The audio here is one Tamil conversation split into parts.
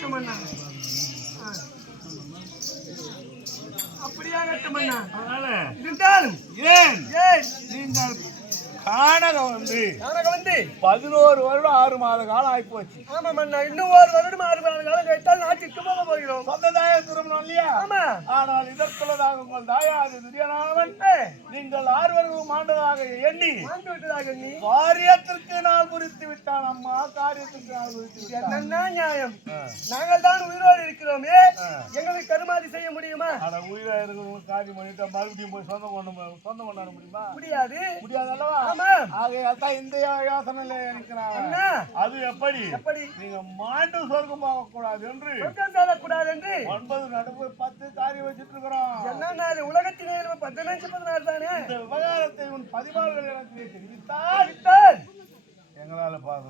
ஆகட்டும் அண்ணா. அப்படியாகட்டும் அண்ணா. அதனால இருந்தாலும் ஏன் நீங்கள் கானகம் வந்து 11 வருடம் 6 மாத காலம் ஆகி போச்சு. ஆமா மன்னா, இன்னும் 1 வருடம் 6 மாத காலம் கழித்தால் நாட்டுக்கு போக போகிறோம். சொந்த தாய திருமணம் இல்லையா? ஆமா. ஆனால் இதற்குள்ளதாக உங்கள் தாயார் துரியானவன் நீங்கள் 6 வருடம் ஆண்டதாக எண்ணி காரியத்திற்கு நான் குறித்து விட்டான். அம்மா காரியத்திற்கு நான் குறித்து விட்டான். என்ன நியாயம்? நாங்கள் தான் உயிரோடு இருக்கிறோமே, எங்களுக்கு கருமாதி செய்ய முடியுமா? ஆனா உயிரா இருக்கிறவங்க காரியம் பண்ணிட்டு மறுபடியும் போய் சொந்தம் கொண்டாட முடியுமா? முடியாது. முடியாது அல்லவா? ஆகையால் இந்த யோசனையில இருக்கிறாங்க. அது எப்படி நீங்க மாண்டு சொர்க்கம் போக கூடாது என்று 9 நடப்பு 10 காரியம் வச்சிட்டு இருக்கிறோம். என்ன உலகத்திலே 15-16 தானே. இந்த விவகாரத்தை உன் பதிவாளர்கள் எனக்கு தெரிவித்தால் எங்களால பார்க்க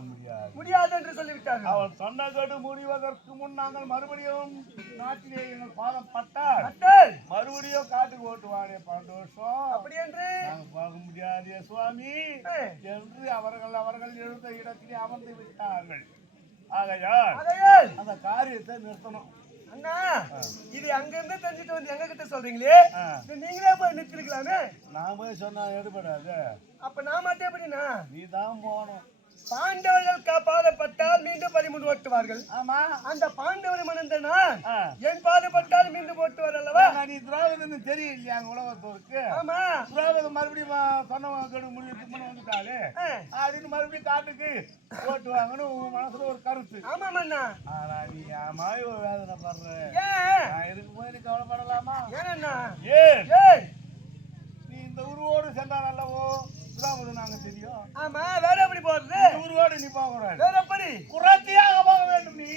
முடியாது என்று சொல்லிவிட்டார். அவள் சொன்னகடு முடிவதற்கு முன் நாங்கள் மறுபடியும் நாட்டிலே எங்கள் பாதம் பட்டால் மறுபடியும் காட்டுக்கு ஓட்டுவாரே 12 வருஷம். அப்படி என்று நாங்கள் பார்க்க முடியாது சுவாமி என்று அவர்கள் எழுந்த இடத்திலே அமர்ந்து விட்டார்கள். ஆகையால் அந்த காரியத்தை நிறுத்தணும். அண்ணா, இது அங்கிருந்து தெரிஞ்சுட்டு வந்து எங்க கிட்ட சொல்றீங்களே, நீங்களே போய் நிறுத்திருக்கலாமே. நான் போய் சொன்னா எடுபடாது. அப்ப நான் மட்டும் எப்படின்னா? நீ தான் போகணும். பாண்டவர்கள் பாதப்பட்டால் மீண்டும் 13 ஓட்டுவார்கள். ஆமா, அந்த பாண்டவர் மணந்தனா என் பாதப்பட்டால் மீண்டும் ஓட்டுவார் அல்லவா? நீ திராவிதன்னு தெரியலையா உலகத்தோருக்கு? ஆமா, திராவிதம் மறுபடியும் சொன்ன முடிவு வந்துட்டாலே அப்படின்னு மறுபடியும் காட்டுக்கு ஓட்டுவாங்கன்னு உன் மனசுல ஒரு கருத்து. ஆமா மண்ணா. ஆனா நீ மாதிரி ஒரு வேதனை பண்ற. இதுக்கு போய் நீ கவலைப்படலாமா? ஏன்னா நீ இந்த உருவோடு சென்றால் அல்லவோ நாங்க தெரியும். ஆமா, வேற எப்படி போறது? உருவோடு நீ போக கூடாது. வேற எப்படி? குறத்தியாக போக வேண்டும். நீ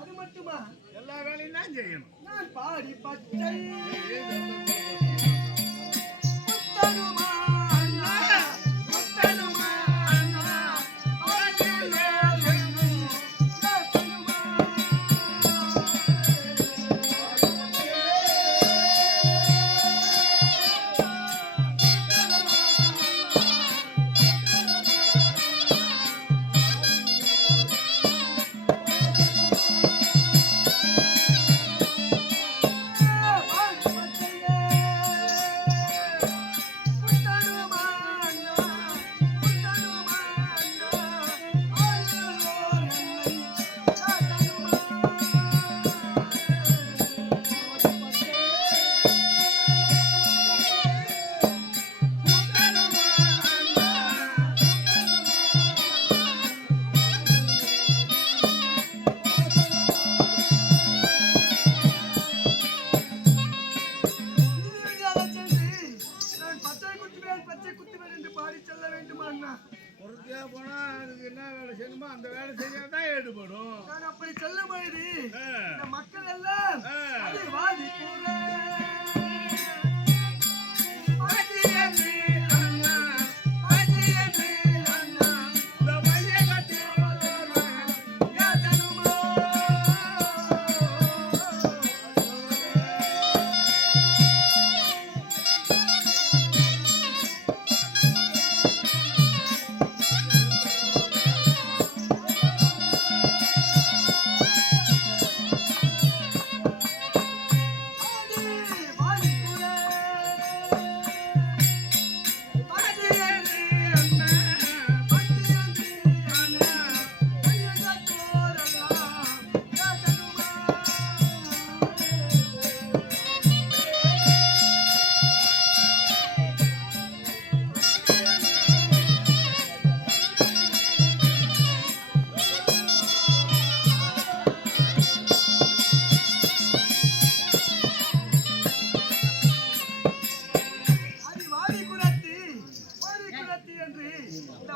அது மட்டுமா? எல்லா வேலையும் தான் செய்யணும். நான் பாடி பச்சை போனா அதுக்கு என்ன வேலை செய்யணுமோ அந்த வேலை செய்யாதான் ஈடுபடும். நான் அப்படி சொல்லும் பொழுது மக்கள் எல்லாம் வாதி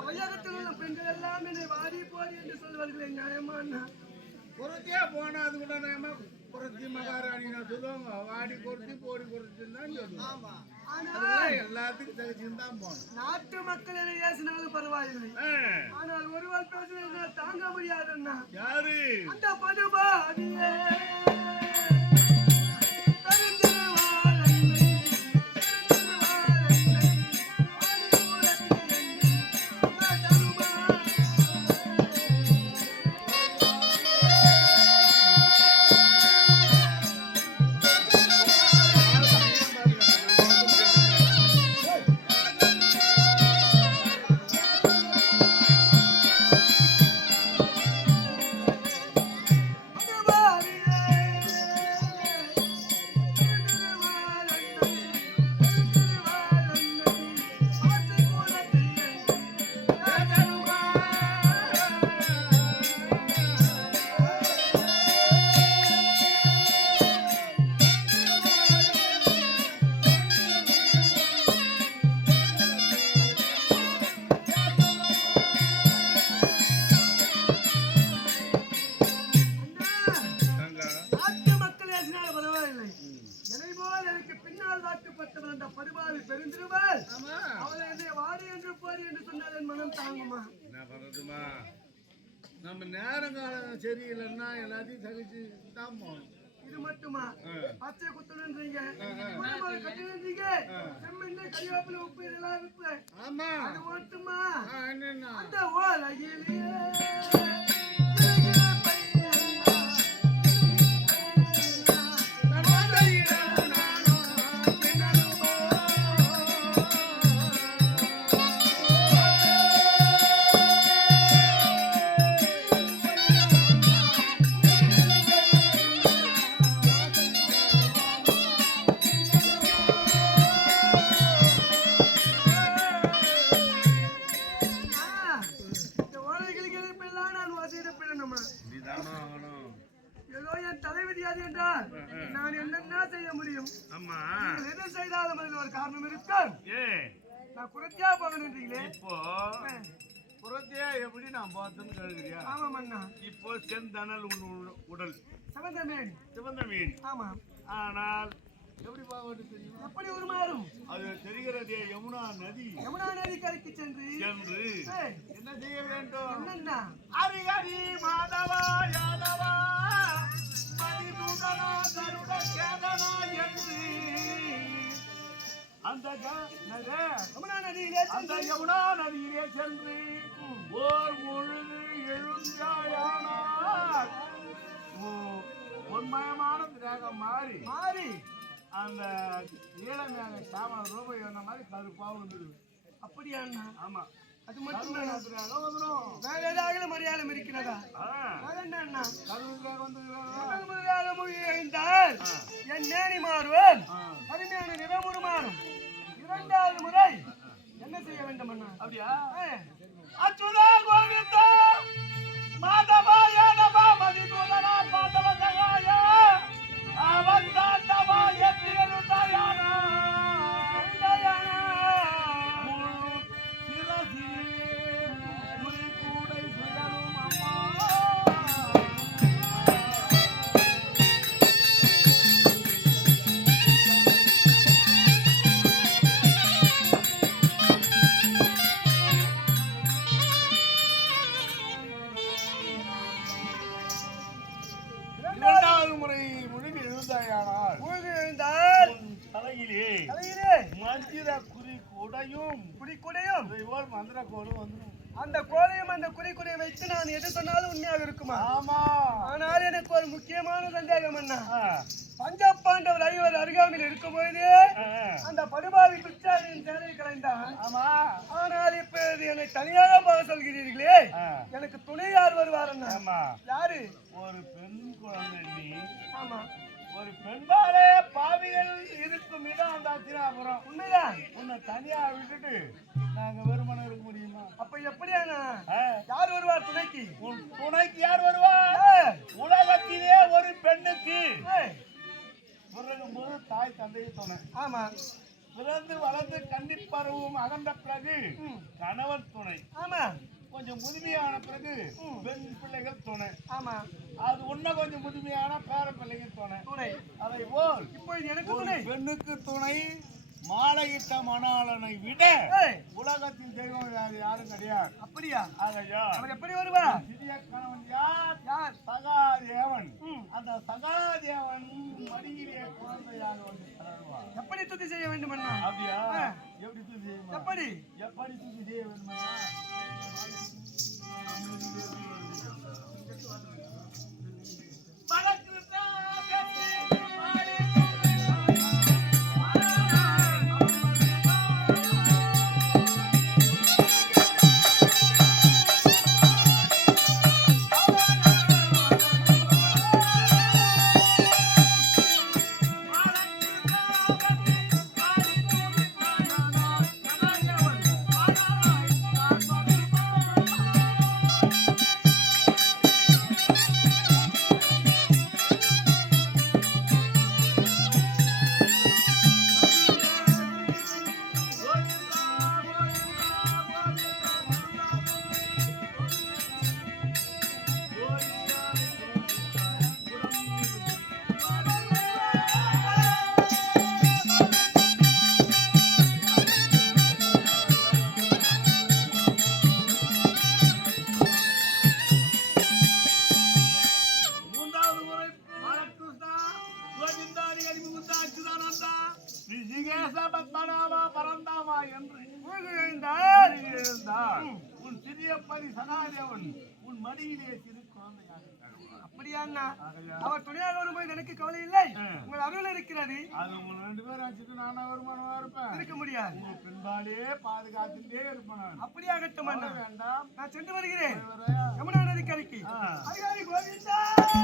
வையகத்தில் உள்ள பெண்கள் எல்லாம் என்னை வாடி போடி என்று சொல்வார்களே நியாயமா அண்ணா? பொருத்தியா போனா அது கூட நம்ம பொருத்தி மகாராணி சொல்லுவாங்க வாடி பொருத்தி போடி பொருத்தின்னு தான் சொல்லுவாங்க. ஆனால் எல்லாத்துக்கும் தகுதியும் தான் போகணும். நாட்டு மக்கள் என ஏசினாலும் பரவாயில்லை. ஆனால் ஒருவர் பேசுறது தாங்க முடியாது அண்ணா. யாரு அந்த படுபாவியே நம்ம நேரம் காலம் சரியில்லைன்னா எல்லாத்தையும் சகிச்சு தான் போகணும். இது மட்டுமா? பச்சை குத்துறீங்க, கட்டுறீங்க, செம்மண்ணு கறிவேப்பிலை உப்பு இதெல்லாம் இருக்கு. ஆமா அது மட்டுமா? என்னன்னா அந்த ஓலையிலே ஏதோ என் தலைவிதியாது என்றால் நான் என்னென்ன செய்ய முடியும்? எது செய்தாலும் அதில் ஒரு காரணம் இருக்கும். நான் குறைச்சா போகணுன்றீங்களே. இப்போ புறத்தையா எப்படி நான் பார்த்தோம்னு கேட்குறியா? ஆமா மன்னா. இப்போ செந்தனல் உடல் சிவந்த மீன். சிவந்த மீன். ஆமா. ஆனால் எப்படி பார்க்க தெரியும்? எப்படி உருமாறும்? அது தெரிகிறதே யமுனா நதி. யமுனா நதி கரைக்கு சென்று என்ன செய்ய வேண்டும்? என்னன்னா ஹரி ஹரி மாதவா யாதவா மதிநூதனா கருட கேதனா என்று அந்த யமுனா நதியிலே அந்த யமுனா நதியிலே சென்று ஓர் முழுது எழுந்தாயானார் பொன்மயமான திராகம் மாறி மாறி அந்த நீளமேக சாம ரூபாய் என்ன மாதிரி கருப்பாக வந்துடுது. அப்படியா? ஆமா. அது மட்டும் வந்துடும். வேற ஏதாவது மரியாதை இருக்கிறதா? என்ன என் நேரி மாறுவேன், கருமையான நிறமுறு மாறும். இரண்டாவது முறை என்ன செய்ய வேண்டும் அண்ணா? அப்படியா? அச்சுதா கோவிந்தா மாதவா யாதவா மதிநூதனா பாதவ சகாய அவந்தாந்தவா எத்தியனுதயானா உதயானா சிரசி முறிகூடை சுழலும் அம்மா. இரண்டாவது முறை முழுகி எழுந்தாயானால் எழுந்தால் தலையிலே மந்திர குறிக்குடையும் இதுபோல் மந்திர கோலும் வந்துடும். அந்த கோலையும் அந்த குறிக்குடையும் வைத்து நான் எது சொன்னாலும் உண்மையாக இருக்குமா? ஆமா. ஆனால் எனக்கு ஒரு முக்கியமான சந்தேகம் என்ன? பஞ்சபாண்டவர் ஐவர் அருகாமையில் இருக்கும் போது அந்த படுபாவி பிச்சாரியின் சேலை கலைந்தான். ஆமா. ஆனால் இப்ப என்னை தனியாக போக சொல்கிறீர்களே, எனக்கு துணை யார் வருவார்? யாரு? ஒரு பெண் குழந்தை நீ. ஆமா. ஒரு பெண்பாலே பாவிகள் இருக்கும் இடம் அந்த அத்திராபுரம். உண்மைதான். உன்னை தனியா விட்டுட்டு நாங்க வெறுமனை இருக்க முடியுமா? அப்ப எப்படியானா யார் வருவார் துணைக்கு? உன் துணைக்கு யார் வருவார்? உலகத்திலே ஒரு பெண்ணுக்கு பிறகும்போது தாய் தந்தையை துணை. ஆமா. பிறந்து வளர்ந்து கன்னிப்பருவம் அகன்ற பிறகு கணவன் துணை. ஆமா. கொஞ்சம் முதுமையான பிறகு பெண் பிள்ளைகள் துணை. ஆமா. அது இன்னும் கொஞ்சம் முதுமையான பேர பிள்ளைகள் துணை. அதை போல் இப்போ எனக்கு துணை, பெண்ணுக்கு துணை மாலையிட்ட மணாளனை விட உலகத்தில் தெய்வம் யாரும் கிடையாது. அப்படியா? ஆகையா அவர் எப்படி வருவா? சிறிய கணவன் யார்? யார்? சகாதேவன். அந்த சகாதேவன் மடியிலே குழந்தையாக வந்து தருவார். எப்படி துதி செய்ய வேண்டும் அண்ணா? அப்படியா? எப்படி துதி செய்ய? எப்படி எப்படி துதி செய்ய வேண்டும்? உன் சிறிய பதி சகாதேவன் உன் மடியிலே சிறு குழந்தையாக. அப்படியா? அவர் துணையாக வரும்போது எனக்கு கவலை இல்லை, உங்கள் அருள் இருக்கிறது. அது உங்க 2 பேரும் வச்சுட்டு நானா வருமானமா இருப்பேன்? இருக்க முடியாது. உங்க பின்பாலே பாதுகாத்துட்டே இருப்பேன். அப்படியாகட்டும் அண்ணா. வேண்டாம், நான் சென்று வருகிறேன் யமுனா நதிக்கரைக்கு. அதிகாரி கோவிந்தா.